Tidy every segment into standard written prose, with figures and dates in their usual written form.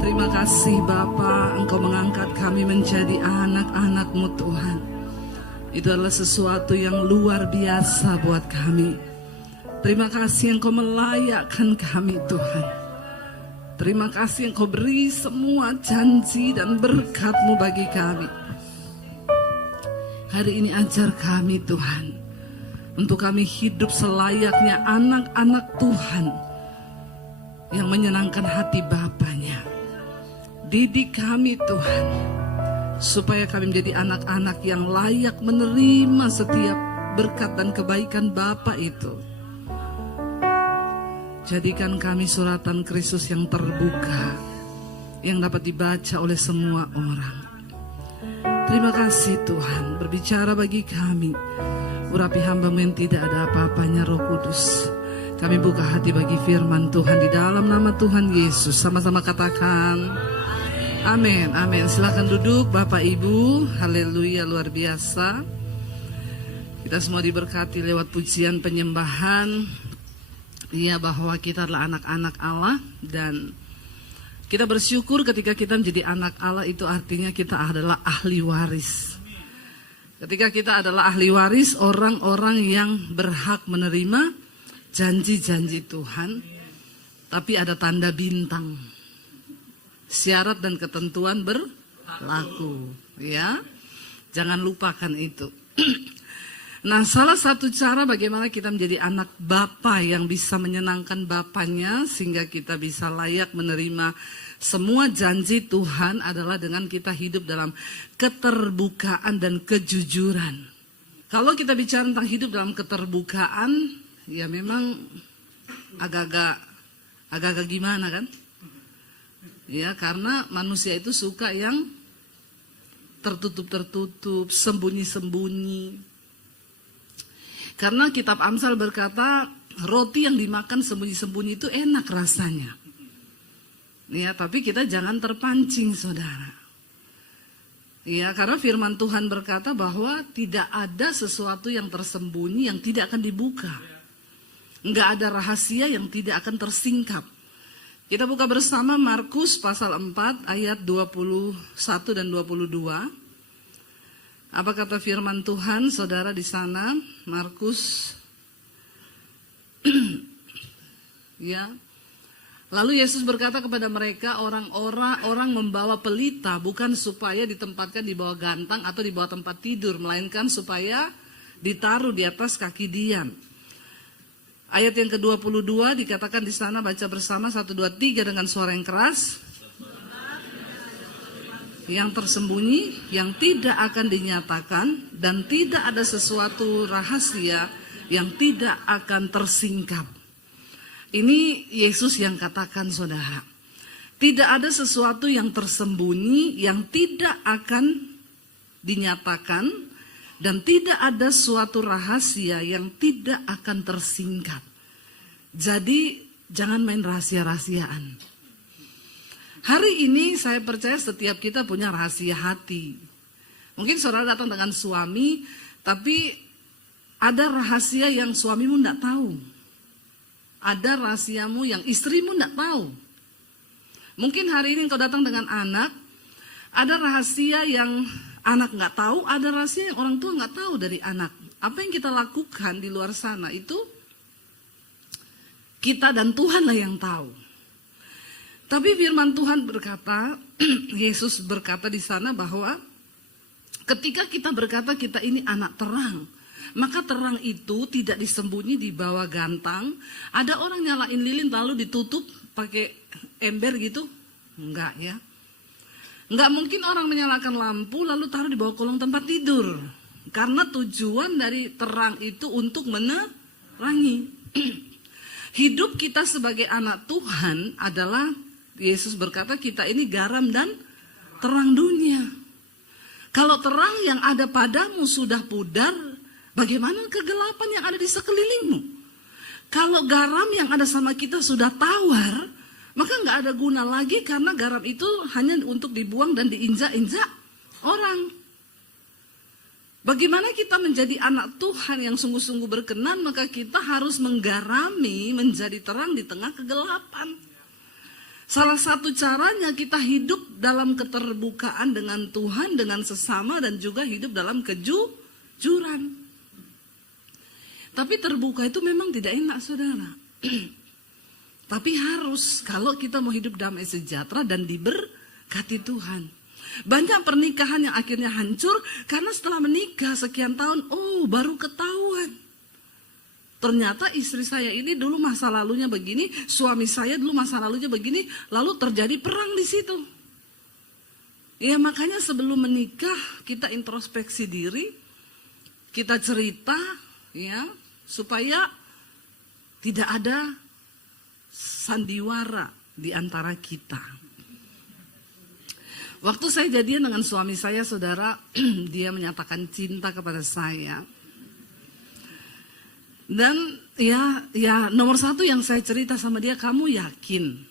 Terima kasih Bapa, Engkau mengangkat kami menjadi anak-anak-Mu Tuhan. Itu adalah sesuatu yang luar biasa buat kami. Terima kasih Engkau melayakkan kami Tuhan. Terima kasih Engkau beri semua janji dan berkat-Mu bagi kami. Hari ini ajar kami Tuhan, untuk kami hidup selayaknya anak-anak Tuhan yang menyenangkan hati Bapanya. Didik kami Tuhan, supaya kami menjadi anak-anak yang layak menerima setiap berkat dan kebaikan Bapa itu. Jadikan kami suratan Kristus yang terbuka, yang dapat dibaca oleh semua orang. Terima kasih Tuhan, berbicara bagi kami. Urapi hamba yang tidak ada apa-apanya Roh Kudus. Kami buka hati bagi firman Tuhan di dalam nama Tuhan Yesus. Sama-sama katakan amin, amin. Silakan duduk Bapak Ibu. Haleluya, luar biasa. Kita semua diberkati lewat pujian penyembahan. Ya, bahwa kita adalah anak-anak Allah. Dan kita bersyukur ketika kita menjadi anak Allah, itu artinya kita adalah ahli waris. Ketika kita adalah ahli waris, orang-orang yang berhak menerima janji-janji Tuhan. Tapi ada tanda bintang, syarat dan ketentuan berlaku, ya. Jangan lupakan itu. Nah, salah satu cara bagaimana kita menjadi anak Bapa yang bisa menyenangkan Bapanya sehingga kita bisa layak menerima semua janji Tuhan adalah dengan kita hidup dalam keterbukaan dan kejujuran. Kalau kita bicara tentang hidup dalam keterbukaan, ya memang agak-agak gimana kan? Ya, karena manusia itu suka yang tertutup-tertutup, sembunyi-sembunyi. Karena kitab Amsal berkata, roti yang dimakan sembunyi-sembunyi itu enak rasanya. Ya, tapi kita jangan terpancing, saudara. Ya, karena firman Tuhan berkata bahwa tidak ada sesuatu yang tersembunyi yang tidak akan dibuka. Enggak ada rahasia yang tidak akan tersingkap. Kita buka bersama Markus pasal 4 ayat 21 dan 22. Apa kata firman Tuhan, saudara di sana? Markus. Ya. Lalu Yesus berkata kepada mereka, orang membawa pelita bukan supaya ditempatkan di bawah gantang atau di bawah tempat tidur, melainkan supaya ditaruh di atas kaki dian. Ayat yang ke-22 dikatakan di sana, baca bersama 1, 2, 3 dengan suara yang keras. Yang tersembunyi, yang tidak akan dinyatakan, dan tidak ada sesuatu rahasia yang tidak akan tersingkap. Ini Yesus yang katakan, saudara. Tidak ada sesuatu yang tersembunyi, yang tidak akan dinyatakan, dan tidak ada suatu rahasia yang tidak akan tersingkap. Jadi jangan main rahasia-rahasiaan. Hari ini saya percaya setiap kita punya rahasia hati. Mungkin saudara datang dengan suami, tapi ada rahasia yang suamimu tidak tahu. Ada rahasiamu yang istrimu tidak tahu. Mungkin hari ini kau datang dengan anak, ada rahasia yang anak nggak tahu, ada rahasia yang orang tua nggak tahu dari anak. Apa yang kita lakukan di luar sana itu kita dan Tuhanlah yang tahu. Tapi firman Tuhan berkata, Yesus berkata di sana bahwa ketika kita berkata kita ini anak terang, maka terang itu tidak disembunyi di bawah gantang. Ada orang nyalain lilin lalu ditutup pakai ember gitu? Enggak ya. Enggak mungkin orang menyalakan lampu lalu taruh di bawah kolong tempat tidur. Karena tujuan dari terang itu untuk menerangi. Hidup kita sebagai anak Tuhan adalah, Yesus berkata kita ini garam dan terang dunia. Kalau terang yang ada padamu sudah pudar, bagaimana kegelapan yang ada di sekelilingmu? Kalau garam yang ada sama kita sudah tawar, maka nggak ada guna lagi karena garam itu hanya untuk dibuang dan diinjak-injak orang. Bagaimana kita menjadi anak Tuhan yang sungguh-sungguh berkenan, maka kita harus menggarami menjadi terang di tengah kegelapan. Salah satu caranya kita hidup dalam keterbukaan dengan Tuhan, dengan sesama, dan juga hidup dalam kejujuran. Tapi terbuka itu memang tidak enak, saudara. Tapi harus kalau kita mau hidup damai sejahtera dan diberkati Tuhan. Banyak pernikahan yang akhirnya hancur karena setelah menikah sekian tahun, baru ketahuan. Ternyata istri saya ini dulu masa lalunya begini, suami saya dulu masa lalunya begini, lalu terjadi perang di situ. Ya makanya sebelum menikah kita introspeksi diri, kita cerita, ya supaya tidak ada sandiwara di antara kita. Waktu saya jadian dengan suami saya, saudara, dia menyatakan cinta kepada saya. Dan ya nomor satu yang saya cerita sama dia, kamu yakin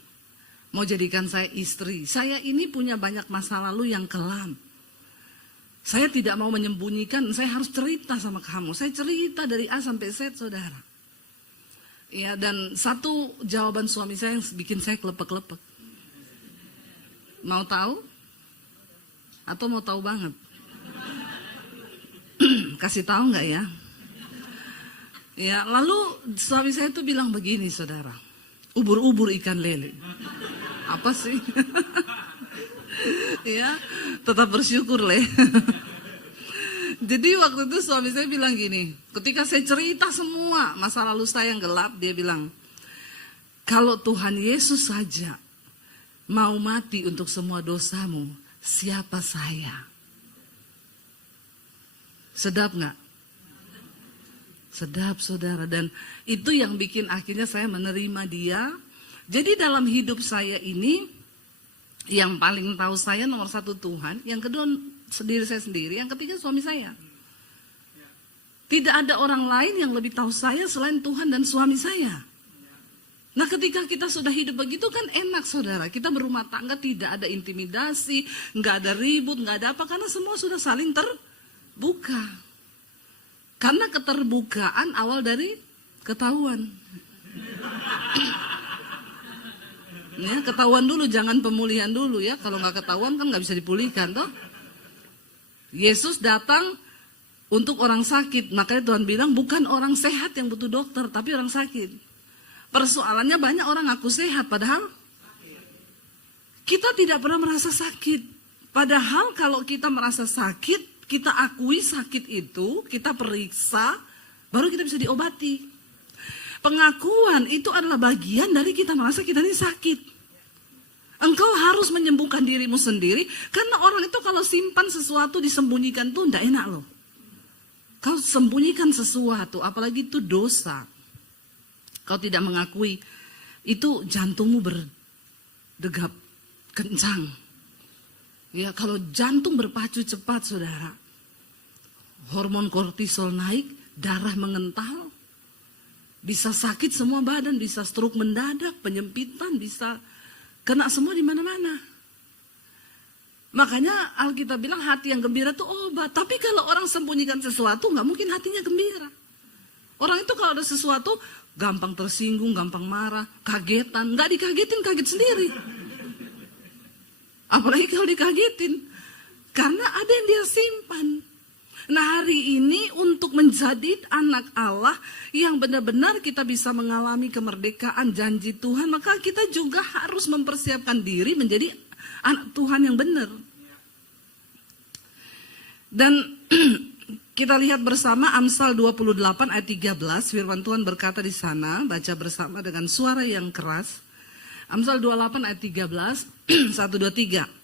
mau jadikan saya istri? Saya ini punya banyak masa lalu yang kelam. Saya tidak mau menyembunyikan, saya harus cerita sama kamu. Saya cerita dari A sampai Z, saudara. Ya, dan satu jawaban suami saya yang bikin saya kelepek-kelepek. Mau tahu? Atau mau tahu banget? Kasih tahu nggak ya? Ya, lalu suami saya tuh bilang begini, saudara. Ubur-ubur ikan lele. Apa sih? Ya, tetap bersyukur, Le. Jadi waktu itu suami saya bilang gini, ketika saya cerita semua masa lalu saya yang gelap, dia bilang, kalau Tuhan Yesus saja mau mati untuk semua dosamu, siapa saya? Sedap nggak? Sedap, saudara. Dan itu yang bikin akhirnya saya menerima dia. Jadi dalam hidup saya ini, yang paling tahu saya nomor satu Tuhan, yang kedua diri saya sendiri, yang ketiga suami saya. Tidak ada orang lain yang lebih tahu saya selain Tuhan dan suami saya. Nah ketika kita sudah hidup begitu kan enak, saudara. Kita berumah tangga tidak ada intimidasi, nggak ada ribut, nggak ada apa, karena semua sudah saling terbuka. Karena keterbukaan awal dari ketahuan. Ya, ketahuan dulu, jangan pemulihan dulu ya. Kalau nggak ketahuan kan nggak bisa dipulihkan toh. Yesus datang untuk orang sakit, makanya Tuhan bilang bukan orang sehat yang butuh dokter, tapi orang sakit. Persoalannya banyak orang ngaku sehat, padahal kita tidak pernah merasa sakit. Padahal kalau kita merasa sakit, kita akui sakit itu, kita periksa, baru kita bisa diobati. Pengakuan itu adalah bagian dari kita merasa kita ini sakit. Engkau harus menyembuhkan dirimu sendiri, karena orang itu kalau simpan sesuatu disembunyikan tuh tidak enak loh. Kau sembunyikan sesuatu, apalagi itu dosa. Kau tidak mengakui, itu jantungmu berdegap kencang. Ya, kalau jantung berpacu cepat, saudara, hormon kortisol naik, darah mengental, bisa sakit semua badan, bisa stroke mendadak, penyempitan, bisa kena semua di mana-mana. Makanya Alkitab bilang hati yang gembira itu obat. Tapi kalau orang sembunyikan sesuatu, nggak mungkin hatinya gembira. Orang itu kalau ada sesuatu, gampang tersinggung, gampang marah, kagetan. Nggak dikagetin, kaget sendiri. Apalagi kalau dikagetin. Karena ada yang dia simpan. Nah hari ini untuk menjadi anak Allah yang benar-benar kita bisa mengalami kemerdekaan janji Tuhan, maka kita juga harus mempersiapkan diri menjadi anak Tuhan yang benar. Dan kita lihat bersama Amsal 28 ayat 13, firman Tuhan berkata di sana, baca bersama dengan suara yang keras. Amsal 28 ayat 13, 1, 2, 3.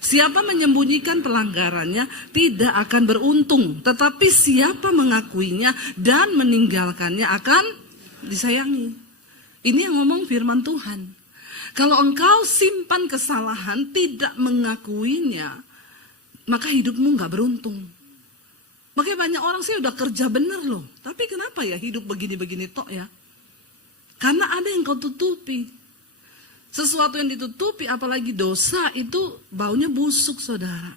Siapa menyembunyikan pelanggarannya tidak akan beruntung, tetapi siapa mengakuinya dan meninggalkannya akan disayangi. Ini yang ngomong firman Tuhan. Kalau engkau simpan kesalahan, tidak mengakuinya, maka hidupmu gak beruntung. Makanya banyak orang sih udah kerja bener loh, tapi kenapa ya hidup begini-begini tok ya? Karena ada yang kau tutupi. Sesuatu yang ditutupi, apalagi dosa, itu baunya busuk, saudara.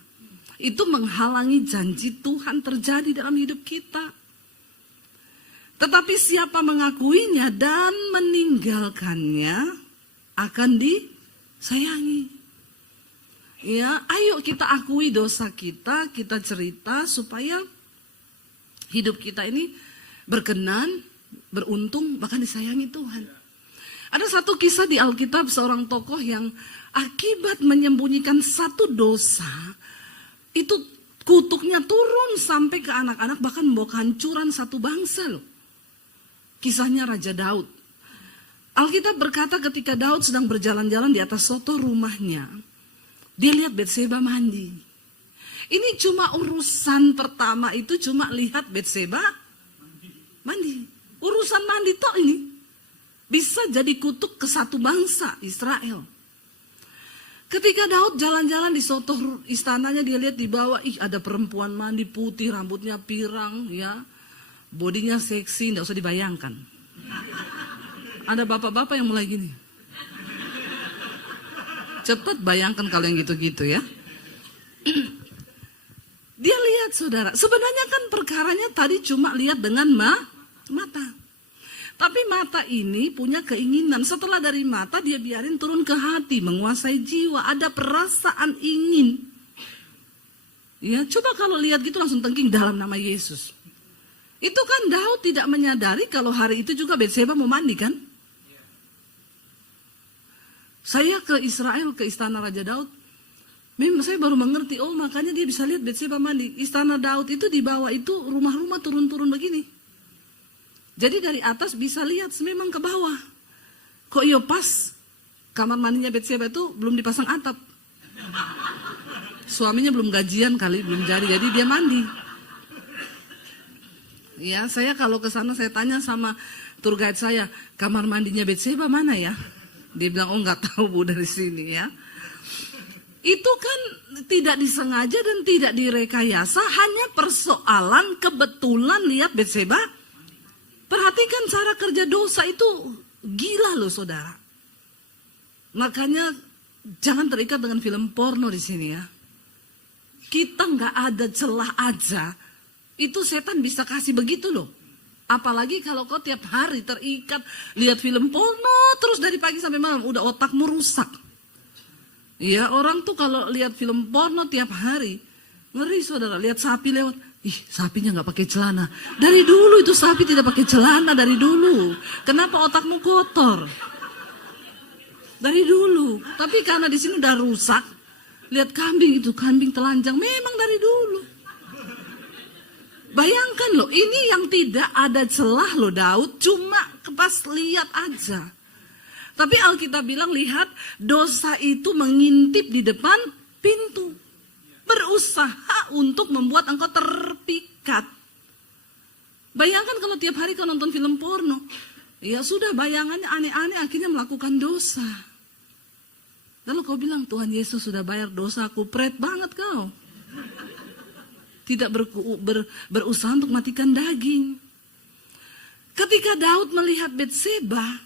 Itu menghalangi janji Tuhan terjadi dalam hidup kita. Tetapi siapa mengakuinya dan meninggalkannya akan sayangi. Ya, ayo kita akui dosa kita, kita cerita supaya hidup kita ini berkenan, beruntung, bahkan disayangi Tuhan. Ada satu kisah di Alkitab, seorang tokoh yang akibat menyembunyikan satu dosa, itu kutuknya turun sampai ke anak-anak, bahkan membawa kehancuran satu bangsa loh. Kisahnya Raja Daud. Alkitab berkata ketika Daud sedang berjalan-jalan di atas soto rumahnya, dia lihat Batseba mandi. Ini cuma urusan pertama itu cuma lihat Batseba mandi. Urusan mandi toh ini bisa jadi kutuk ke satu bangsa Israel. Ketika Daud jalan-jalan di soto istananya, dia lihat di bawah, ada perempuan mandi putih, rambutnya pirang, ya, bodinya seksi, nggak usah dibayangkan. Ada bapak-bapak yang mulai gini. Cepat bayangkan kalau yang gitu-gitu ya. Dia lihat saudara, sebenarnya kan perkaranya tadi cuma lihat dengan mata. Tapi mata ini punya keinginan. Setelah dari mata dia biarin turun ke hati, menguasai jiwa. Ada perasaan ingin. Ya, coba kalau lihat gitu langsung tengking dalam nama Yesus. Itu kan Daud tidak menyadari kalau hari itu juga Batseba mau mandi kan? Saya ke Israel, ke istana Raja Daud. Memang saya baru mengerti, oh makanya dia bisa lihat Batseba mandi. Istana Daud itu di bawah itu rumah-rumah turun-turun begini. Jadi dari atas bisa lihat memang ke bawah. Kok iya pas kamar mandinya Batseba itu belum dipasang atap. Suaminya belum gajian kali, belum jadi dia mandi. Ya, saya kalau ke sana saya tanya sama tour guide saya, kamar mandinya Batseba mana ya? Dia bilang, oh nggak tahu Bu dari sini ya. Itu kan tidak disengaja dan tidak direkayasa, hanya persoalan kebetulan lihat Batseba. Perhatikan cara kerja dosa itu gila loh saudara. Makanya jangan terikat dengan film porno di sini ya. Kita nggak ada celah aja, itu setan bisa kasih begitu loh. Apalagi kalau kau tiap hari terikat lihat film porno terus dari pagi sampai malam, udah otakmu rusak. Ya, orang tuh kalau lihat film porno tiap hari, ngeri saudara. Lihat sapi lewat, sapinya nggak pakai celana. Dari dulu itu sapi tidak pakai celana dari dulu. Kenapa otakmu kotor? Dari dulu. Tapi karena di sini udah rusak. Lihat kambing itu, kambing telanjang, memang dari dulu. Bayangkan loh, ini yang tidak ada celah loh Daud, cuma pas lihat aja. Tapi Alkitab bilang, lihat dosa itu mengintip di depan pintu. Berusaha untuk membuat engkau terpikat. Bayangkan kalau tiap hari kau nonton film porno. Ya sudah, bayangannya aneh-aneh, akhirnya melakukan dosa. Lalu kau bilang, Tuhan Yesus sudah bayar dosaku, pret banget kau. Tidak berusaha untuk matikan daging. Ketika Daud melihat Batseba,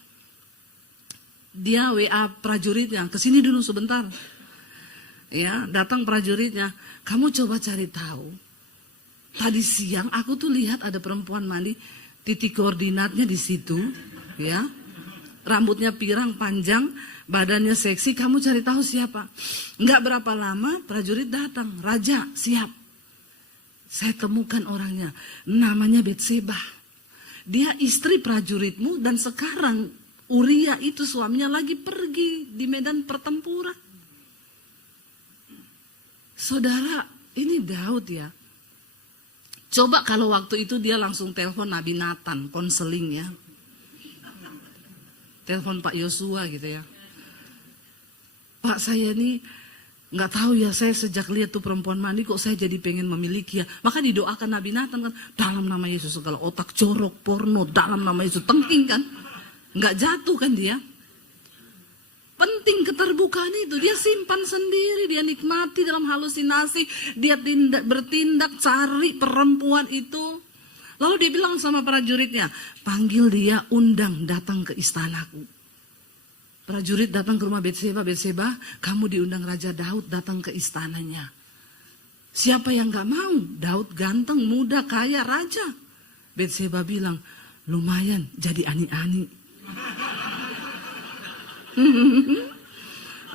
dia WA prajuritnya, kesini dulu sebentar. Ya, datang prajuritnya, kamu coba cari tahu. Tadi siang aku tuh lihat ada perempuan mandi, titik koordinatnya di situ, ya. Rambutnya pirang panjang, badannya seksi, kamu cari tahu siapa. Enggak berapa lama prajurit datang, Raja, siap. Saya temukan orangnya, namanya Batseba. Dia istri prajuritmu dan sekarang Uria itu suaminya lagi pergi di medan pertempuran. Saudara, ini Daud ya. Coba kalau waktu itu dia langsung telepon Nabi Nathan, konseling ya. Telepon Pak Yosua gitu ya. Pak, saya nih nggak tahu ya, saya sejak lihat tuh perempuan mandi kok saya jadi pengen memiliki ya. Maka didoakan Nabi Nathan kan, dalam nama Yesus segala otak jorok porno, dalam nama Yesus, tengking kan. Nggak jatuh kan dia. Penting keterbukaan itu, dia simpan sendiri, dia nikmati dalam halusinasi, dia bertindak cari perempuan itu. Lalu dia bilang sama prajuritnya, panggil dia, undang datang ke istanaku. Prajurit datang ke rumah Batseba, Batseba, kamu diundang Raja Daud datang ke istananya. Siapa yang gak mau? Daud ganteng, muda, kaya, raja. Batseba bilang, lumayan jadi ani-ani.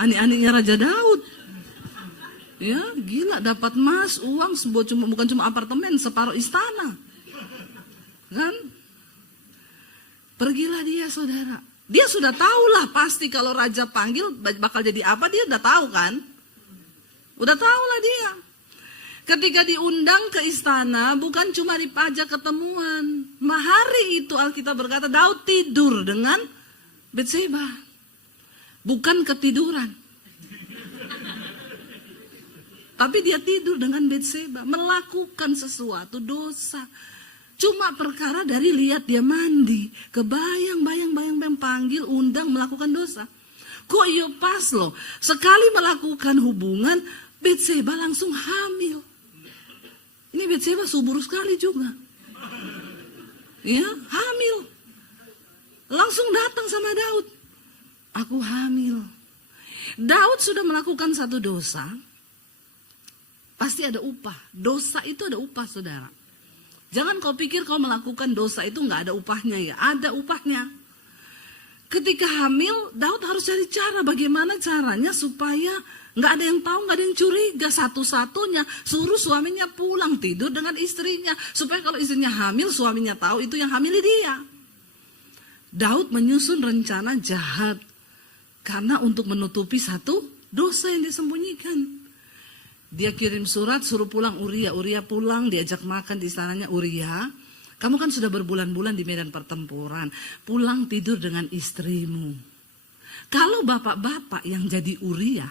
Anik-aniknya Raja Daud. Ya, gila, dapat emas, uang, bukan cuma apartemen, separuh istana. Kan? Pergilah dia, saudara. Dia sudah tahulah pasti kalau raja panggil bakal jadi apa, dia udah tahu kan? Udah tahulah dia. Ketika diundang ke istana, bukan cuma dipajak ketemuan. Hari itu Alkitab berkata Daud tidur dengan Betseba. Bukan ketiduran. Tapi dia tidur dengan Betseba, melakukan sesuatu dosa. Cuma perkara dari lihat dia mandi, kebayang-bayang panggil, undang, melakukan dosa. Kok iya pas loh, sekali melakukan hubungan, Betseba langsung hamil. Ini Betseba subur sekali juga. Ya, hamil. Langsung datang sama Daud. Aku hamil. Daud sudah melakukan satu dosa. Pasti ada upah. Dosa itu ada upah, saudara. Jangan kau pikir kau melakukan dosa itu nggak ada upahnya ya. Ada upahnya. Ketika hamil, Daud harus cari cara. Bagaimana caranya supaya nggak ada yang tahu, nggak ada yang curiga. Satu-satunya suruh suaminya pulang tidur dengan istrinya. Supaya kalau istrinya hamil, suaminya tahu itu yang hamil dia. Daud menyusun rencana jahat. Karena untuk menutupi satu dosa yang disembunyikan. Dia kirim surat suruh pulang Uria. Uria pulang, diajak makan di istananya. Uria, kamu kan sudah berbulan-bulan di medan pertempuran. Pulang tidur dengan istrimu. Kalau bapak-bapak yang jadi Uria,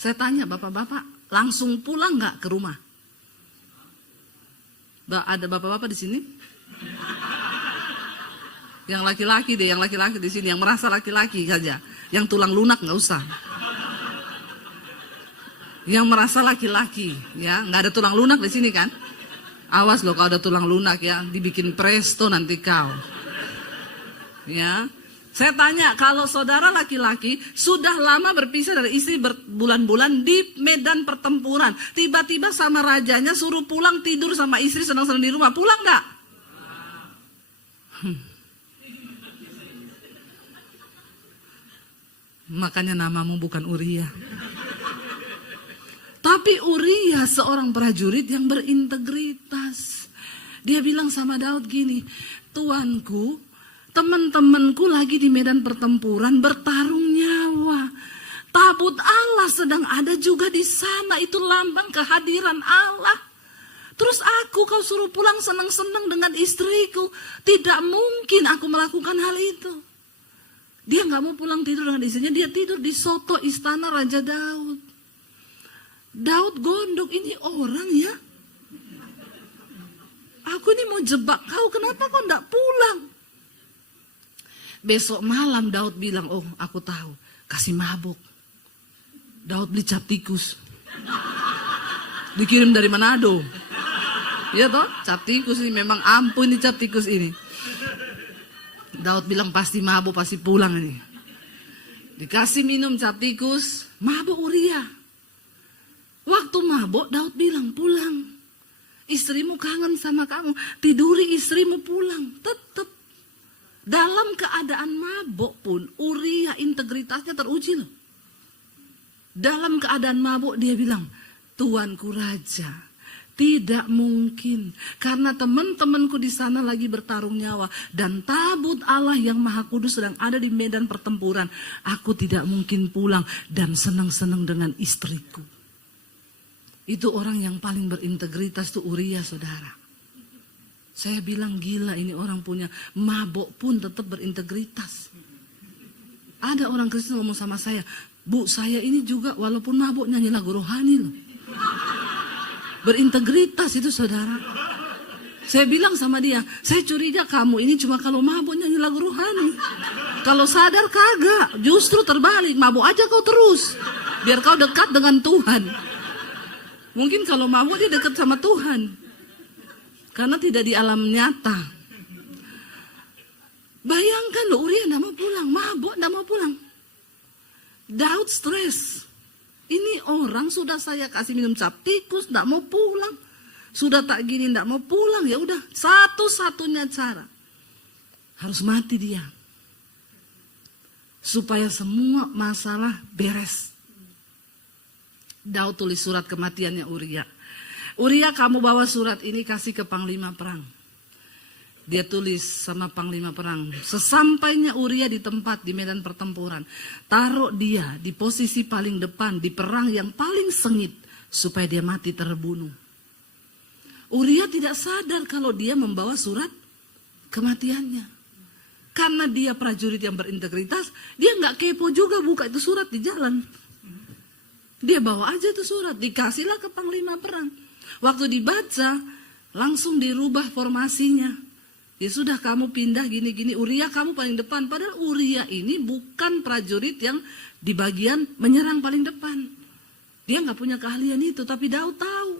saya tanya bapak-bapak, langsung pulang nggak ke rumah? Ada bapak-bapak di sini? Yang laki-laki deh, yang laki-laki di sini, yang merasa laki-laki saja. Yang tulang lunak nggak usah. Yang merasa laki-laki, ya, nggak ada tulang lunak di sini kan? Awas loh kalau ada tulang lunak ya, dibikin presto nanti kau. Ya, saya tanya, kalau saudara laki-laki sudah lama berpisah dari istri berbulan-bulan di medan pertempuran, tiba-tiba sama rajanya suruh pulang tidur sama istri senang-senang di rumah, pulang nggak? Makanya namamu bukan Uria. Tapi Uria seorang prajurit yang berintegritas. Dia bilang sama Daud gini, Tuanku, teman-temanku lagi di medan pertempuran bertarung nyawa. Tabut Allah sedang ada juga di sana, itu lambang kehadiran Allah. Terus kau suruh pulang senang-senang dengan istriku. Tidak mungkin aku melakukan hal itu. Dia gak mau pulang tidur dengan istrinya, dia tidur di soto istana Raja Daud. Daud gondok, ini orang ya. Aku ini mau jebak kau, kenapa kau enggak pulang? Besok malam Daud bilang, oh aku tahu, kasih mabuk. Daud beli cap tikus. Dikirim dari Manado. Ya toh, cap tikus ini memang ampun, ini cap tikus ini. Daud bilang pasti mabuk, pasti pulang ini. Dikasih minum cap tikus, mabuk Uria. Waktu mabuk, Daud bilang, pulang. Istrimu kangen sama kamu. Tiduri istrimu, pulang. Tetap. Dalam keadaan mabuk pun, Uria integritasnya teruji loh. Dalam keadaan mabuk, dia bilang, Tuanku Raja, tidak mungkin. Karena teman-temanku di sana lagi bertarung nyawa. Dan tabut Allah yang Maha Kudus sedang ada di medan pertempuran. Aku tidak mungkin pulang dan senang-senang dengan istriku. Itu orang yang paling berintegritas tuh Uria, saudara. Saya bilang gila, ini orang punya mabok pun tetap berintegritas. Ada orang Kristen ngomong sama saya, Bu, saya ini juga walaupun mabok nyanyi lagu rohani loh. Berintegritas itu, saudara. Saya bilang sama dia, saya curiga kamu ini cuma kalau mabok nyanyi lagu rohani. Kalau sadar kagak, justru terbalik, mabok aja kau terus. Biar kau dekat dengan Tuhan. Mungkin kalau mabuk dia dekat sama Tuhan. Karena tidak di alam nyata. Bayangkan loh, Uria tidak mau pulang. Mabuk tidak mau pulang. Daud stres. Ini orang sudah saya kasih minum cap tikus, tidak mau pulang. Sudah tak gini, tidak mau pulang. Ya udah, satu-satunya cara. Harus mati dia. supaya semua masalah beres. Daud tulis surat kematiannya Uria. Uria, kamu bawa surat ini kasih ke panglima perang. Dia tulis sama panglima perang. Sesampainya Uria di tempat di medan pertempuran, taruh dia di posisi paling depan di perang yang paling sengit supaya dia mati terbunuh. Uria tidak sadar kalau dia membawa surat kematiannya. Karena dia prajurit yang berintegritas, dia nggak kepo juga buka itu surat di jalan. Dia bawa aja itu surat, dikasihlah ke panglima perang. Waktu dibaca, langsung dirubah formasinya. Ya sudah, kamu pindah gini-gini, Uria kamu paling depan. Padahal Uria ini bukan prajurit yang di bagian menyerang paling depan. Dia nggak punya keahlian itu, tapi Daud tahu.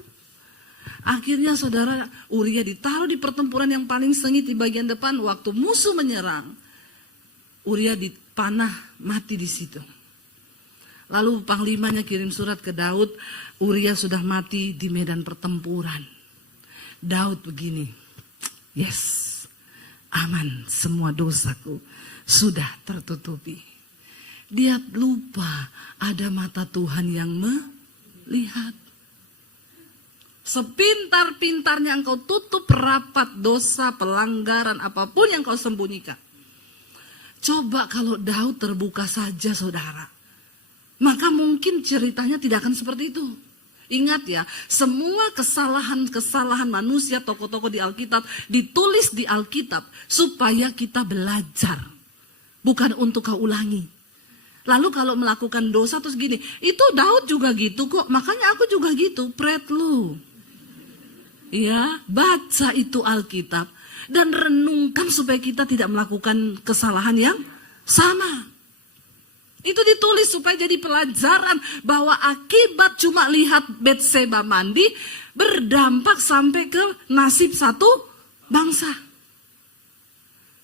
Akhirnya saudara, Uria ditaruh di pertempuran yang paling sengit di bagian depan. Waktu musuh menyerang, Uria dipanah mati di situ. Lalu panglimanya kirim surat ke Daud, Uria sudah mati di medan pertempuran. Daud begini, yes, aman, semua dosaku sudah tertutupi. Dia lupa ada mata Tuhan yang melihat. Sepintar-pintarnya engkau tutup rapat dosa, pelanggaran, apapun yang kau sembunyikan. Coba kalau Daud terbuka saja saudara, maka mungkin ceritanya tidak akan seperti itu. Ingat ya, semua kesalahan-kesalahan manusia, tokoh-tokoh di Alkitab, ditulis di Alkitab supaya kita belajar. Bukan untuk kau ulangi. Lalu kalau melakukan dosa terus gini, itu Daud juga gitu kok, makanya aku juga gitu, pret lu. Ya, baca itu Alkitab dan renungkan supaya kita tidak melakukan kesalahan yang sama. Itu ditulis supaya jadi pelajaran bahwa akibat cuma lihat Betseba mandi berdampak sampai ke nasib satu bangsa.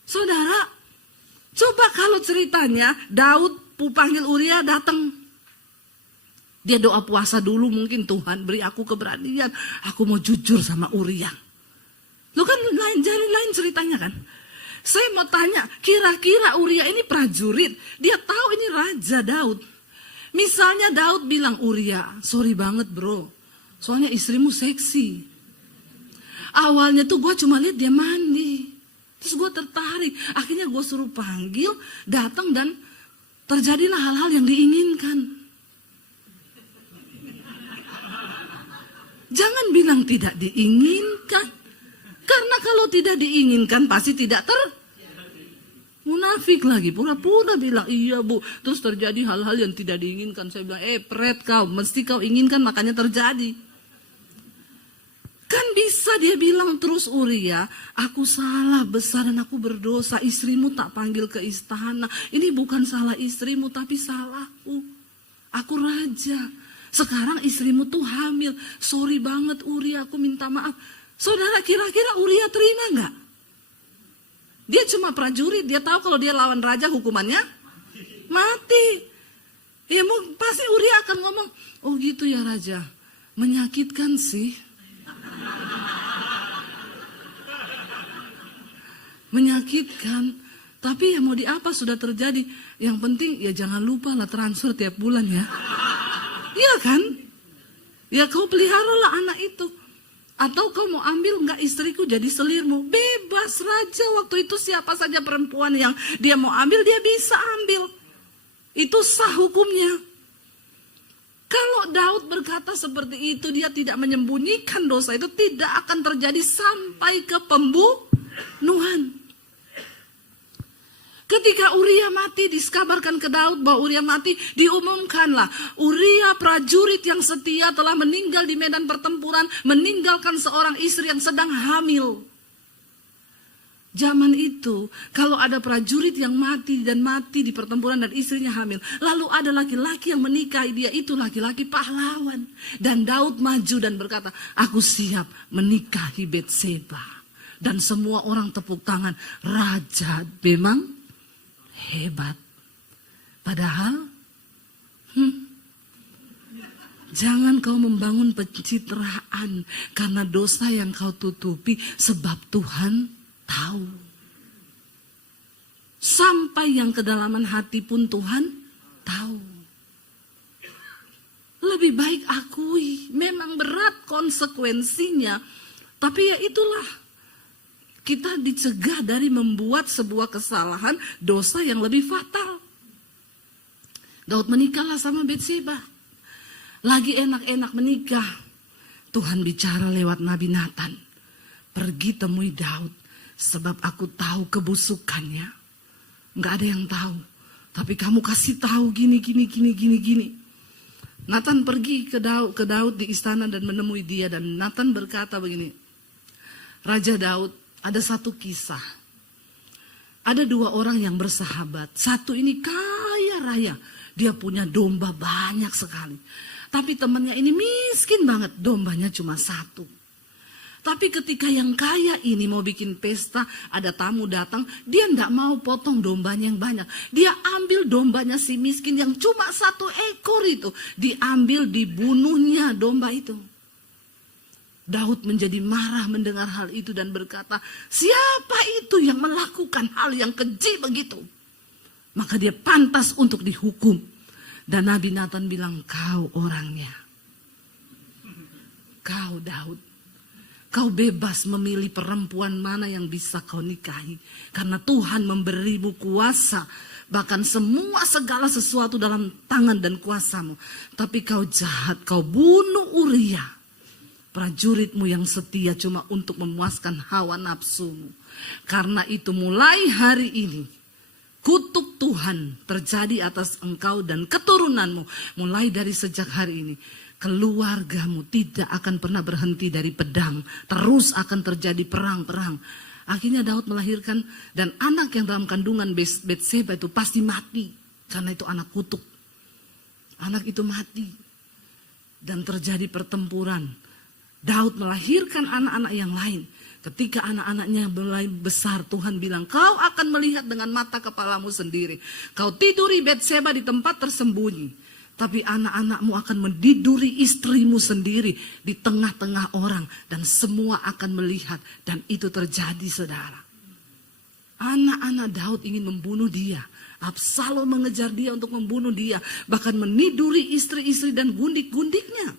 Saudara, coba kalau ceritanya Daud panggil Uria datang. Dia doa puasa dulu, mungkin Tuhan beri aku keberanian, aku mau jujur sama Uria. Lu kan lain ceritanya kan. Saya mau tanya, kira-kira Uria ini prajurit, dia tahu ini Raja Daud. Misalnya Daud bilang, Uria, sorry banget bro, soalnya istrimu seksi. Awalnya tuh gue cuma lihat dia mandi, terus gue tertarik. Akhirnya gue suruh panggil, datang dan terjadilah hal-hal yang diinginkan. Jangan bilang tidak diinginkan. Karena kalau tidak diinginkan pasti tidak munafik lagi. Pura-pura bilang iya bu. Terus terjadi hal-hal yang tidak diinginkan. Saya bilang pret kau. Mesti kau inginkan makanya terjadi. Kan bisa dia bilang terus Uria. Aku salah besar dan aku berdosa. Istrimu tak panggil ke istana. Ini bukan salah istrimu tapi salahku. Aku raja. Sekarang istrimu tuh hamil. Sorry banget Uria, aku minta maaf. Saudara, kira-kira Uria terima nggak? Dia cuma prajurit. Dia tahu kalau dia lawan raja hukumannya mati. Ya pasti Uria akan ngomong, oh gitu ya raja. Menyakitkan sih. Menyakitkan. Tapi ya mau diapa sudah terjadi. Yang penting ya jangan lupa lah transfer tiap bulan ya. Iya kan? Ya kau peliharalah anak itu. Atau kau mau ambil enggak istriku jadi selirmu. Bebas raja, waktu itu siapa saja perempuan yang dia mau ambil dia bisa ambil. Itu sah hukumnya. Kalau Daud berkata seperti itu, dia tidak menyembunyikan dosa itu, tidak akan terjadi sampai ke pembunuhan. Ketika Uria mati, dikabarkan ke Daud bahwa Uria mati, diumumkanlah Uria prajurit yang setia telah meninggal di medan pertempuran, meninggalkan seorang istri yang sedang hamil. Zaman itu, kalau ada prajurit yang mati di pertempuran dan istrinya hamil, lalu ada laki-laki yang menikahi dia, itu laki-laki pahlawan. Dan Daud maju dan berkata, aku siap menikahi Betseba. Dan semua orang tepuk tangan, raja memang hebat. Padahal jangan kau membangun pencitraan karena dosa yang kau tutupi, sebab Tuhan tahu. Sampai yang kedalaman hati pun Tuhan tahu. Lebih baik akui, memang berat konsekuensinya. Tapi ya itulah, kita dicegah dari membuat sebuah kesalahan, dosa yang lebih fatal. Daud menikahlah sama Betseba. Lagi enak-enak menikah, Tuhan bicara lewat Nabi Nathan. Pergi temui Daud, sebab aku tahu kebusukannya. Nggak ada yang tahu, tapi kamu kasih tahu gini. Nathan pergi ke Daud di istana dan menemui dia, dan Nathan berkata begini, Raja Daud, ada satu kisah. Ada dua orang yang bersahabat. Satu ini kaya raya, dia punya domba banyak sekali. Tapi temannya ini miskin banget, dombanya cuma satu. Tapi ketika yang kaya ini mau bikin pesta, ada tamu datang, dia tidak mau potong dombanya yang banyak. Dia ambil dombanya si miskin yang cuma 1 ekor itu. Diambil, dibunuhnya domba itu. Daud menjadi marah mendengar hal itu dan berkata, siapa itu yang melakukan hal yang keji begitu? Maka dia pantas untuk dihukum. Dan Nabi Nathan bilang, kau orangnya. Kau Daud. Kau bebas memilih perempuan mana yang bisa kau nikahi. Karena Tuhan memberimu kuasa. Bahkan semua segala sesuatu dalam tangan dan kuasamu. Tapi kau jahat, kau bunuh Uria. Prajuritmu yang setia cuma untuk memuaskan hawa nafsumu. Karena itu mulai hari ini, kutuk Tuhan terjadi atas engkau dan keturunanmu. Mulai dari sejak hari ini. Keluargamu tidak akan pernah berhenti dari pedang. Terus akan terjadi perang-perang. Akhirnya Daud melahirkan, dan anak yang dalam kandungan Betseba itu pasti mati. Karena itu anak kutuk. Anak itu mati. Dan terjadi pertempuran. Daud melahirkan anak-anak yang lain. Ketika anak-anaknya mulai besar, Tuhan bilang, kau akan melihat dengan mata kepalamu sendiri. Kau tiduri Betseba di tempat tersembunyi. Tapi anak-anakmu akan mendiduri istrimu sendiri di tengah-tengah orang. Dan semua akan melihat. Dan itu terjadi, saudara. Anak-anak Daud ingin membunuh dia. Absalom mengejar dia untuk membunuh dia. Bahkan meniduri istri-istri dan gundik-gundiknya.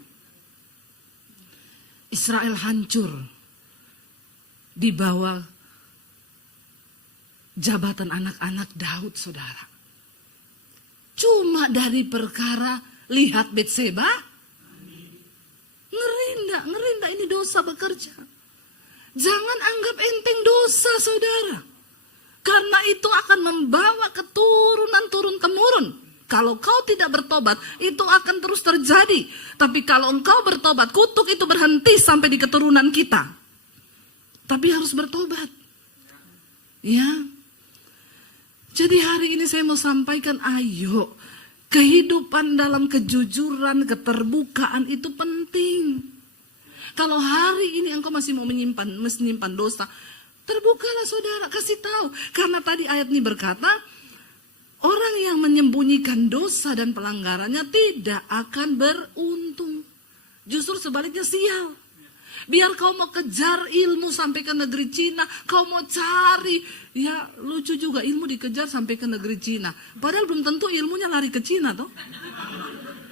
Israel hancur. Di bawah jabatan anak-anak Daud, saudara. Cuma dari perkara lihat Betseba. Ngeri enggak ini dosa bekerja. Jangan anggap enteng dosa, saudara. Karena itu akan membawa keturunan turun-temurun. Kalau kau tidak bertobat, itu akan terus terjadi. Tapi kalau engkau bertobat, kutuk itu berhenti sampai di keturunan kita. Tapi harus bertobat. Ya. Jadi hari ini saya mau sampaikan, ayo, kehidupan dalam kejujuran, keterbukaan itu penting. Kalau hari ini engkau masih mau menyimpan dosa, terbukalah saudara, kasih tahu. Karena tadi ayat ini berkata, orang yang menyembunyikan dosa dan pelanggarannya tidak akan beruntung. Justru sebaliknya sial. Biar kau mau kejar ilmu sampai ke negeri Cina, kau mau cari, ya lucu juga ilmu dikejar sampai ke negeri Cina. Padahal belum tentu ilmunya lari ke Cina toh.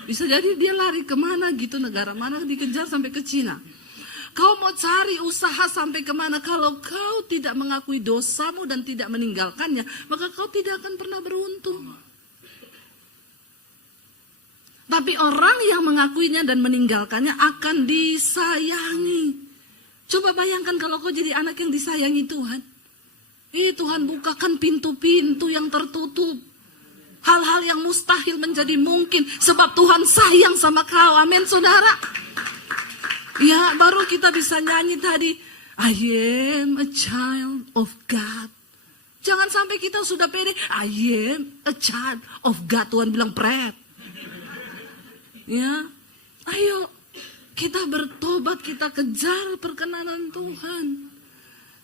Bisa jadi dia lari kemana gitu, negara mana dikejar sampai ke Cina. Kau mau cari usaha sampai kemana, kalau kau tidak mengakui dosamu dan tidak meninggalkannya, maka kau tidak akan pernah beruntung. Tapi orang yang mengakuinya dan meninggalkannya akan disayangi. Coba bayangkan kalau kau jadi anak yang disayangi Tuhan. Tuhan bukakan pintu-pintu yang tertutup. Hal-hal yang mustahil menjadi mungkin. Sebab Tuhan sayang sama kau. Amin, saudara. Ya, baru kita bisa nyanyi tadi. I am a child of God. Jangan sampai kita sudah pede. I am a child of God. Tuhan bilang pret. Ya, ayo kita bertobat, kita kejar perkenanan Tuhan.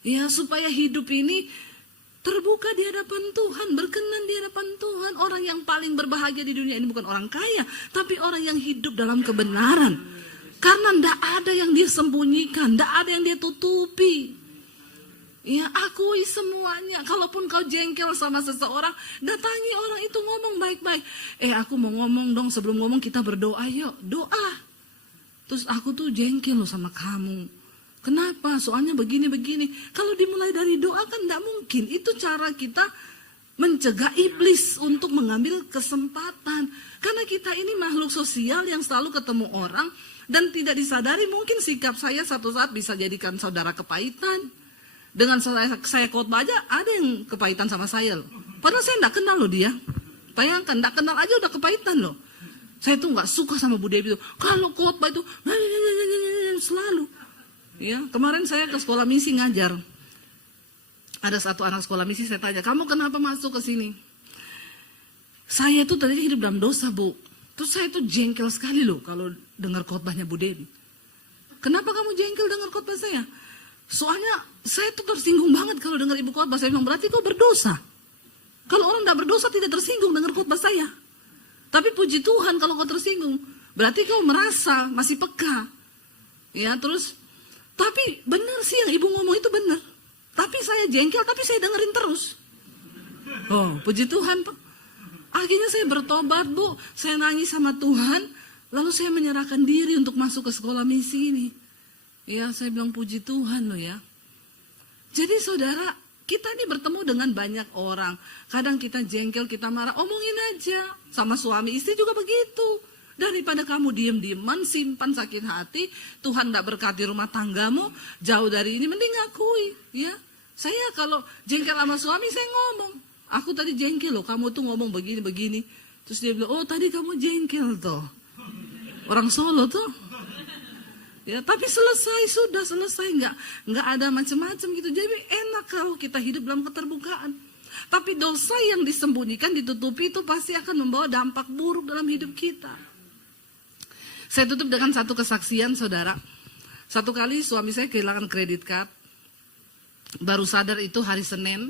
Ya, supaya hidup ini terbuka di hadapan Tuhan, berkenan di hadapan Tuhan. Orang yang paling berbahagia di dunia ini bukan orang kaya, tapi orang yang hidup dalam kebenaran. Karena tidak ada yang dia sembunyikan, tidak ada yang dia tutupi. Ya, akui semuanya. Kalaupun kau jengkel sama seseorang, datangi orang itu, ngomong baik-baik. Aku mau ngomong dong, sebelum ngomong kita berdoa yuk. Doa. Terus aku tuh jengkel loh sama kamu. Kenapa? Soalnya begini-begini. Kalau dimulai dari doa kan gak mungkin. Itu cara kita mencegah iblis untuk mengambil kesempatan. Karena kita ini makhluk sosial yang selalu ketemu orang. Dan tidak disadari mungkin sikap saya satu saat bisa jadikan saudara kepahitan. Dengan saya khotbah aja ada yang kepahitan sama saya loh. Padahal saya enggak kenal loh dia. Bayangkan, enggak kenal aja udah kepahitan loh. Saya tuh enggak suka sama Bu Devi itu. Kalau khotbah itu selalu. Ya, kemarin saya ke sekolah misi ngajar. Ada satu anak sekolah misi, saya tanya, "Kamu kenapa masuk ke sini?" Saya tuh tadi hidup dalam dosa, Bu. Terus saya tuh jengkel sekali loh kalau dengar khotbahnya Bu Devi. "Kenapa kamu jengkel dengar khotbah saya?" Soalnya saya tuh tersinggung banget kalau dengar ibu khotbah. Saya bilang, berarti kau berdosa. Kalau orang tidak berdosa tidak tersinggung dengar khotbah saya. Tapi puji Tuhan kalau kau tersinggung, berarti kau merasa masih peka. Ya, terus, tapi benar sih yang ibu ngomong itu benar. Tapi saya jengkel, tapi saya dengerin terus. Oh, puji Tuhan. Akhirnya saya bertobat, Bu. Saya nangis sama Tuhan, lalu saya menyerahkan diri untuk masuk ke sekolah misi ini. Ya, saya bilang puji Tuhan loh ya. Jadi saudara, kita ini bertemu dengan banyak orang. Kadang kita jengkel, kita marah, omongin aja. Sama suami istri juga begitu. Daripada kamu diem-dieman, simpan sakit hati, Tuhan gak berkati rumah tanggamu, jauh dari ini, mending akui. Ya, saya kalau jengkel sama suami, saya ngomong. Aku tadi jengkel loh, kamu tuh ngomong begini-begini. Terus dia bilang, oh tadi kamu jengkel tuh. Orang Solo tuh. Ya, tapi sudah selesai, nggak ada macam-macam gitu. Jadi enak kalau kita hidup dalam keterbukaan. Tapi dosa yang disembunyikan, ditutupi itu pasti akan membawa dampak buruk dalam hidup kita. Saya tutup dengan satu kesaksian, saudara. Satu kali suami saya kehilangan kredit card. Baru sadar itu hari Senin.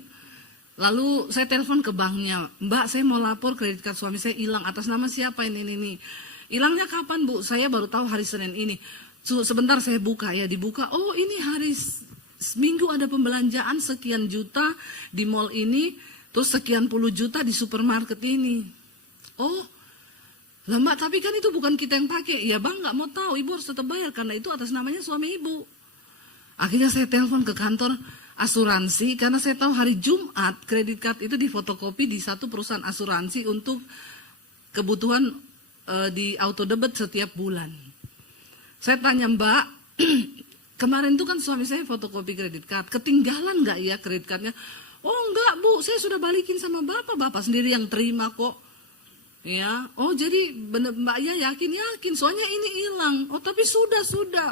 Lalu saya telepon ke banknya, "Mbak, saya mau lapor kredit card suami saya hilang, atas nama siapa ini. Hilangnya kapan, Bu? Saya baru tahu hari Senin ini." Sebentar saya buka ya, dibuka. Oh, ini hari Minggu ada pembelanjaan sekian juta di mall ini, terus sekian puluh juta di supermarket ini. Oh, lah Mbak, tapi kan itu bukan kita yang pakai. Ya Bang, nggak mau tahu, Ibu harus tetap bayar karena itu atas namanya suami Ibu. Akhirnya saya telepon ke kantor asuransi karena saya tahu hari Jumat kredit card itu difotokopi di satu perusahaan asuransi untuk kebutuhan di auto debit setiap bulan. Saya tanya, "Mbak, kemarin itu kan suami saya fotokopi kredit card, ketinggalan nggak ya kredit cardnya?" "Oh enggak Bu, saya sudah balikin sama Bapak sendiri yang terima kok." Ya, oh jadi bener Mbak ya yakin, soalnya ini hilang. "Oh tapi sudah.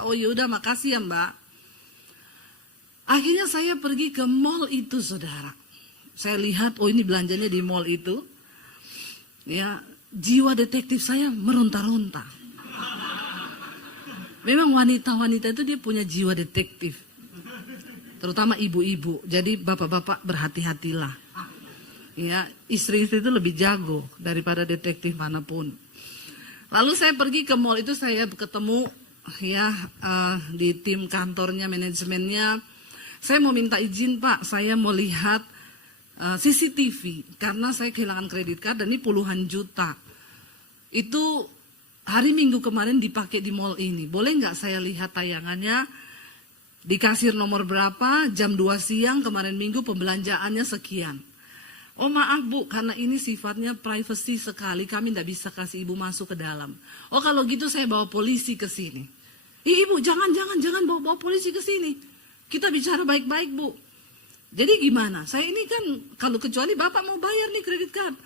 Oh yaudah makasih ya Mbak." Akhirnya saya pergi ke mall itu, saudara. Saya lihat, oh ini belanjanya di mall itu. Ya, jiwa detektif saya meronta-ronta. Memang wanita-wanita itu dia punya jiwa detektif. Terutama ibu-ibu. Jadi bapak-bapak berhati-hatilah. Ya, istri-istri itu lebih jago daripada detektif manapun. Lalu saya pergi ke mall itu, saya ketemu ya di tim kantornya, manajemennya. Saya mau minta izin, Pak, saya mau lihat CCTV karena saya kehilangan kredit card dan ini puluhan juta. Itu hari Minggu kemarin dipakai di mall ini. Boleh nggak saya lihat tayangannya? Di kasir nomor berapa, jam 2 siang, kemarin Minggu pembelanjaannya sekian. "Oh maaf Bu, karena ini sifatnya privacy sekali, kami nggak bisa kasih Ibu masuk ke dalam." "Oh kalau gitu saya bawa polisi ke sini." "Ibu jangan bawa polisi ke sini. Kita bicara baik-baik Bu." Jadi gimana? Saya ini kan kalau kecuali Bapak mau bayar nih kredit card.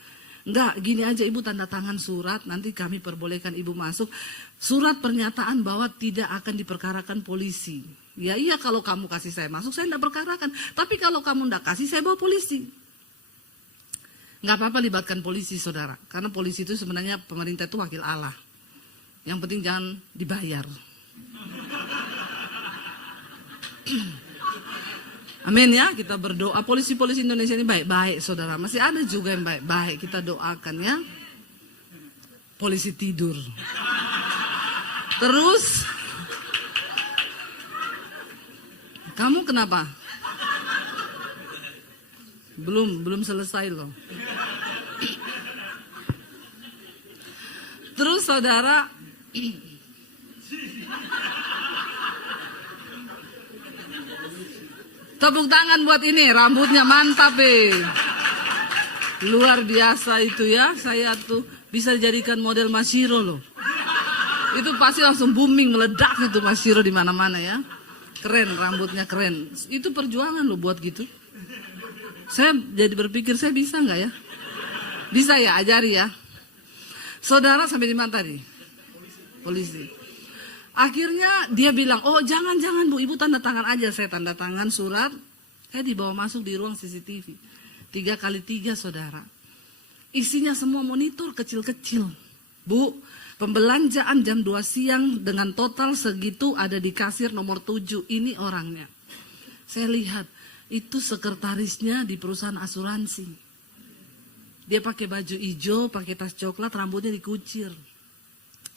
"Enggak, gini aja Ibu tanda tangan surat, nanti kami perbolehkan Ibu masuk. Surat pernyataan bahwa tidak akan diperkarakan polisi." "Ya iya kalau kamu kasih saya masuk, saya enggak perkarakan. Tapi kalau kamu enggak kasih, saya bawa polisi." Enggak apa-apa libatkan polisi, saudara. Karena polisi itu sebenarnya pemerintah itu wakil Allah. Yang penting jangan dibayar. Amin ya, kita berdoa. Polisi-polisi Indonesia ini baik-baik, saudara. Masih ada juga yang baik-baik, kita doakan ya. Polisi tidur. Terus, kamu kenapa? Belum selesai loh. Terus saudara, tepuk tangan buat ini, rambutnya mantap luar biasa itu ya. Saya tuh bisa dijadikan model Masiro loh. Itu pasti langsung booming, meledak itu Masiro di mana-mana ya. Keren, rambutnya keren. Itu perjuangan loh buat gitu. Saya jadi berpikir, saya bisa nggak ya? Bisa ya, ajari ya. Saudara sampai di mana tadi? Polisi. Akhirnya dia bilang, oh jangan Bu, ibu tanda tangan aja. Saya tanda tangan surat, saya dibawa masuk di ruang CCTV. 3x3 saudara. Isinya semua monitor kecil-kecil. Bu, pembelanjaan jam 2 siang dengan total segitu ada di kasir nomor 7. Ini orangnya. Saya lihat, itu sekretarisnya di perusahaan asuransi. Dia pakai baju hijau, pakai tas coklat, rambutnya dikucir.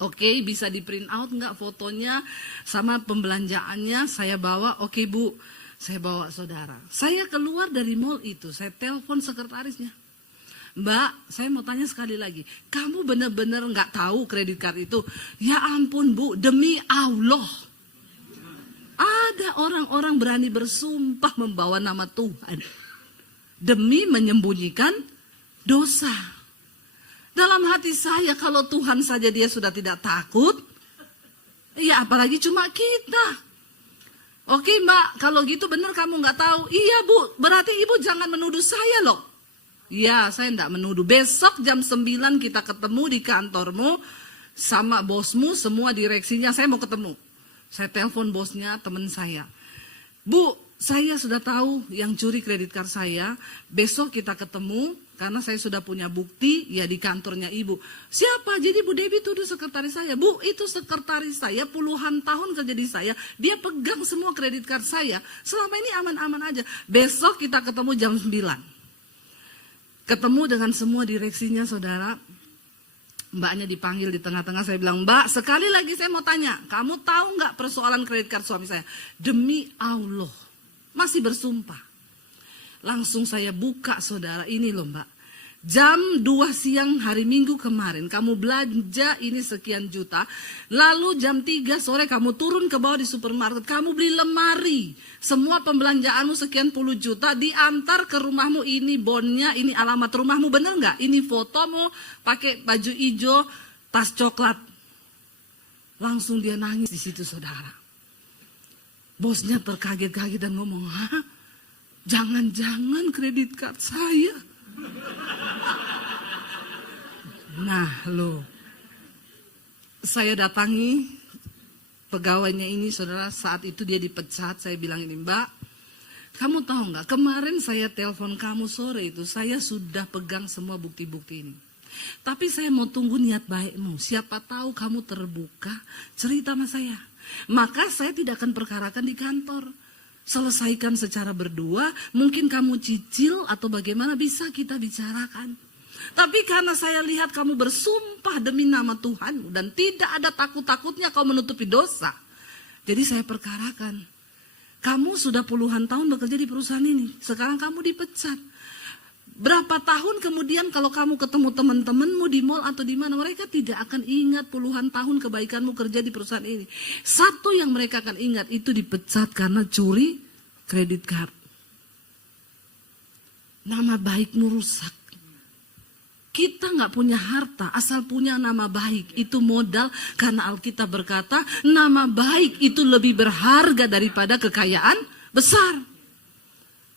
Oke, bisa di print out enggak fotonya sama pembelanjaannya, saya bawa. Oke Bu, saya bawa saudara. Saya keluar dari mall itu, saya telepon sekretarisnya. Mbak, saya mau tanya sekali lagi, kamu benar-benar nggak tahu kredit card itu? Ya ampun Bu, demi Allah. Ada orang-orang berani bersumpah membawa nama Tuhan demi menyembunyikan dosa. Dalam hati saya, kalau Tuhan saja dia sudah tidak takut, ya apalagi cuma kita. Oke Mbak, kalau gitu benar kamu nggak tahu. Iya Bu, berarti Ibu jangan menuduh saya loh. Ya, saya enggak menuduh. Besok jam 9 kita ketemu di kantormu sama bosmu, semua direksinya. Saya mau ketemu. Saya telepon bosnya, teman saya. Bu, saya sudah tahu yang curi kredit card saya. Besok kita ketemu karena saya sudah punya bukti ya di kantornya Ibu. Siapa? Jadi Bu Debbie tuduh sekretaris saya. Bu, itu sekretaris saya puluhan tahun kerja di saya. Dia pegang semua kredit card saya. Selama ini aman-aman aja. Besok kita ketemu jam 9. Ketemu dengan semua direksinya saudara. Mbaknya dipanggil di tengah-tengah. Saya bilang, Mbak sekali lagi saya mau tanya. Kamu tahu nggak persoalan kredit card suami saya? Demi Allah. Masih bersumpah. Langsung saya buka saudara. Ini loh Mbak. Jam 2 siang hari Minggu kemarin. Kamu belanja ini sekian juta. Lalu jam 3 sore kamu turun ke bawah di supermarket. Kamu beli lemari. Semua pembelanjaanmu sekian puluh juta diantar ke rumahmu. Ini bonnya, ini alamat rumahmu. Bener nggak? Ini fotomu pakai baju hijau, tas coklat. Langsung dia nangis di situ saudara. Bosnya terkaget-kaget dan ngomong, hah? Jangan-jangan kredit card saya. Nah loh, saya datangi pegawainya ini saudara. Saat itu dia dipecat. Saya bilang ini, Mbak, kamu tahu nggak, kemarin saya telepon kamu sore itu, saya sudah pegang semua bukti-bukti ini. Tapi saya mau tunggu niat baikmu. Siapa tahu kamu terbuka cerita sama saya. Maka saya tidak akan perkarakan di kantor. Selesaikan secara berdua, mungkin kamu cicil atau bagaimana bisa kita bicarakan. Tapi karena saya lihat kamu bersumpah demi nama Tuhan dan tidak ada takut-takutnya kau menutupi dosa. Jadi saya perkarakan. Kamu sudah puluhan tahun bekerja di perusahaan ini, sekarang kamu dipecat. Berapa tahun kemudian kalau kamu ketemu teman-temanmu di mall atau di mana, mereka tidak akan ingat puluhan tahun kebaikanmu kerja di perusahaan ini. Satu yang mereka akan ingat itu dipecat karena curi kredit card. Nama baikmu rusak. Kita nggak punya harta, asal punya nama baik. Itu modal, karena Alkitab berkata, nama baik itu lebih berharga daripada kekayaan besar.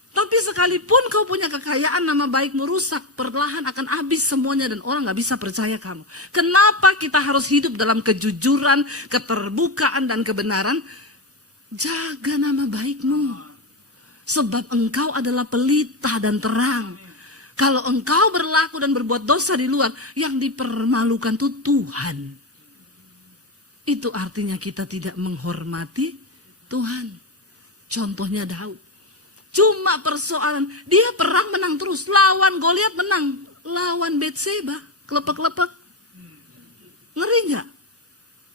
Tapi sekalipun kau punya kekayaan, nama baikmu rusak, perlahan akan habis semuanya dan orang gak bisa percaya kamu. Kenapa kita harus hidup dalam kejujuran, keterbukaan dan kebenaran? Jaga nama baikmu. Sebab engkau adalah pelita dan terang. Kalau engkau berlaku dan berbuat dosa di luar, yang dipermalukan itu Tuhan. Itu artinya kita tidak menghormati Tuhan. Contohnya Daud. Cuma persoalan, dia perang menang terus. Lawan Goliat menang. Lawan Betseba, kelepek-kelepek. Ngeri gak?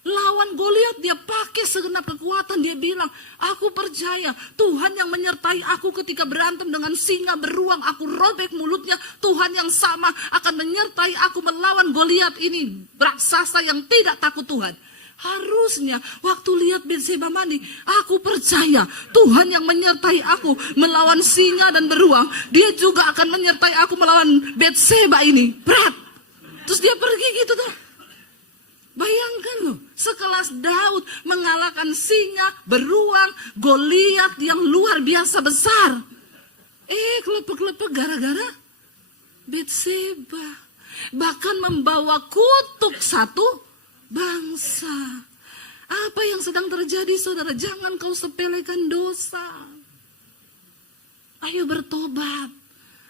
Lawan Goliat dia pakai pakai segenap kekuatan. Dia bilang, aku percaya Tuhan yang menyertai aku ketika berantem dengan singa beruang, aku robek mulutnya. Tuhan yang sama akan menyertai aku melawan Goliat ini, raksasa yang tidak takut Tuhan. Harusnya waktu lihat Betseba mandi, aku percaya Tuhan yang menyertai aku melawan singa dan beruang, dia juga akan menyertai aku melawan Betseba ini. Berat. Terus dia pergi gitu tuh. Bayangkan loh, sekelas Daud mengalahkan singa, beruang, Goliat yang luar biasa besar. Kelepek-kelepek gara-gara Betseba. Bahkan membawa kutuk satu bangsa. Apa yang sedang terjadi, saudara? Jangan kau sepelekan dosa. Ayo bertobat.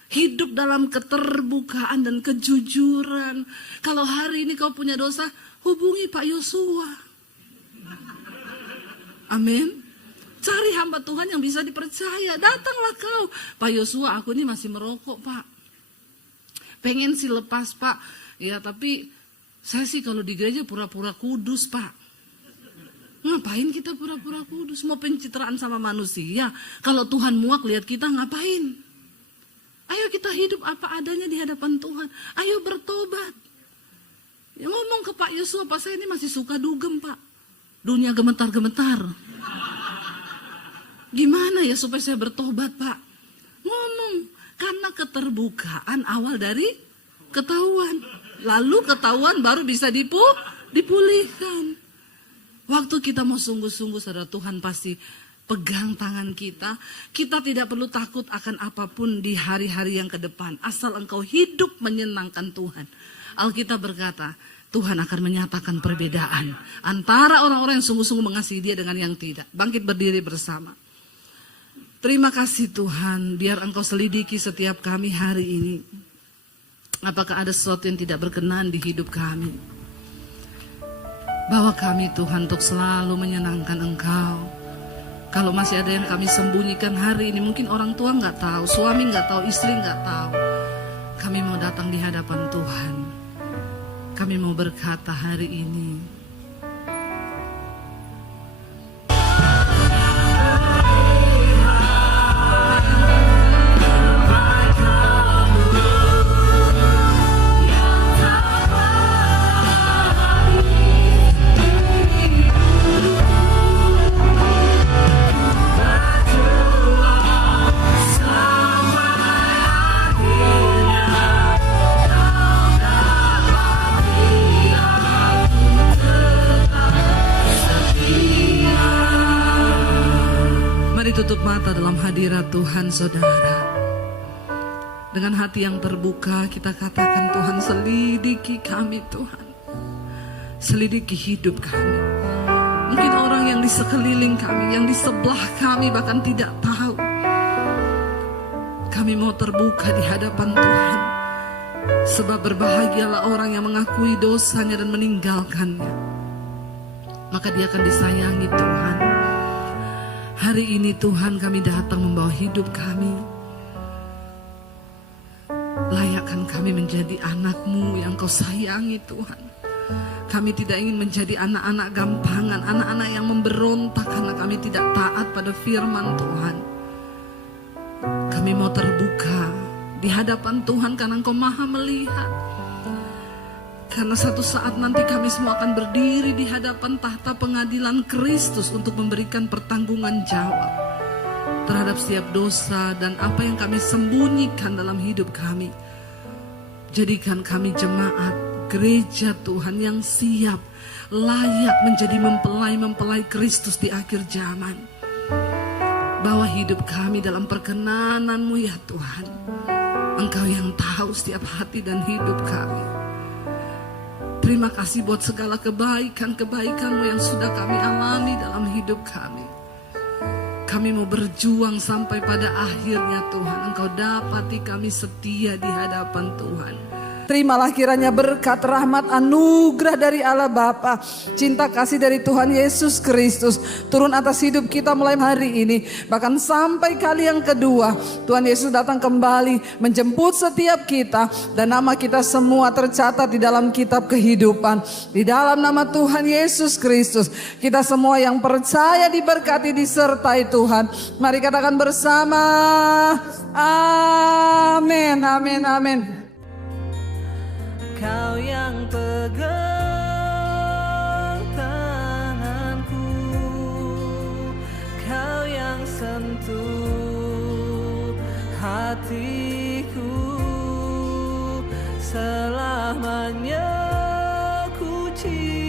Hidup dalam keterbukaan dan kejujuran. Kalau hari ini kau punya dosa, hubungi Pak Yosua. Amin. Cari hamba Tuhan yang bisa dipercaya. Datanglah kau. Pak Yosua, aku ini masih merokok, Pak. Pengen sih lepas, Pak. Ya, tapi saya sih kalau di gereja pura-pura kudus, Pak. Ngapain kita pura-pura kudus? Mau pencitraan sama manusia. Kalau Tuhan muak lihat kita, ngapain? Ayo kita hidup apa adanya di hadapan Tuhan. Ayo bertobat. Ya, ngomong ke Pak Yosua, Pak, saya ini masih suka dugem, Pak. Dunia gemetar-gemetar. Gimana ya supaya saya bertobat, Pak? Ngomong. Karena keterbukaan awal dari ketahuan. Lalu ketahuan baru bisa dipulihkan. Waktu kita mau sungguh-sungguh, saudara, Tuhan pasti pegang tangan kita. Kita tidak perlu takut akan apapun di hari-hari yang ke depan. Asal engkau hidup menyenangkan Tuhan. Alkitab berkata, Tuhan akan menyatakan perbedaan antara orang-orang yang sungguh-sungguh mengasihi Dia dengan yang tidak. Bangkit berdiri bersama. Terima kasih Tuhan, biar engkau selidiki setiap kami hari ini. Apakah ada sesuatu yang tidak berkenan di hidup kami? Bawa kami Tuhan untuk selalu menyenangkan Engkau. Kalau masih ada yang kami sembunyikan hari ini, mungkin orang tua nggak tahu, suami nggak tahu, istri nggak tahu. Kami mau datang di hadapan Tuhan. Kami mau berkata hari ini, tutup mata dalam hadirat Tuhan, saudara. Dengan hati yang terbuka kita katakan, Tuhan, selidiki kami Tuhan. Selidiki hidup kami. Mungkin orang yang di sekeliling kami, yang di sebelah kami bahkan tidak tahu. Kami mau terbuka di hadapan Tuhan. Sebab berbahagialah orang yang mengakui dosanya dan meninggalkannya. Maka dia akan disayangi Tuhan. Hari ini Tuhan kami datang membawa hidup kami. Layakkan kami menjadi anak-Mu yang Kau sayangi Tuhan. Kami tidak ingin menjadi anak-anak gampangan, anak-anak yang memberontak karena kami tidak taat pada firman Tuhan. Kami mau terbuka di hadapan Tuhan karena Engkau maha melihat. Karena satu saat nanti kami semua akan berdiri di hadapan tahta pengadilan Kristus untuk memberikan pertanggungan jawab terhadap setiap dosa dan apa yang kami sembunyikan dalam hidup kami. Jadikan kami jemaat gereja Tuhan yang siap, layak menjadi mempelai-mempelai Kristus di akhir zaman. Bawa hidup kami dalam perkenanan-Mu ya Tuhan. Engkau yang tahu setiap hati dan hidup kami. Terima kasih buat segala kebaikan-kebaikan-Mu yang sudah kami alami dalam hidup kami. Kami mau berjuang sampai pada akhirnya Tuhan. Engkau dapati kami setia di hadapan Tuhan. Terimalah kiranya berkat, rahmat, anugerah dari Allah Bapa, cinta kasih dari Tuhan Yesus Kristus turun atas hidup kita mulai hari ini, bahkan sampai kali yang kedua Tuhan Yesus datang kembali menjemput setiap kita, dan nama kita semua tercatat di dalam kitab kehidupan. Di dalam nama Tuhan Yesus Kristus, kita semua yang percaya diberkati, disertai Tuhan. Mari katakan bersama, amin, amin, amin. Kau yang pegang tanganku, Kau yang sentuh hatiku, selamanya ku cinta.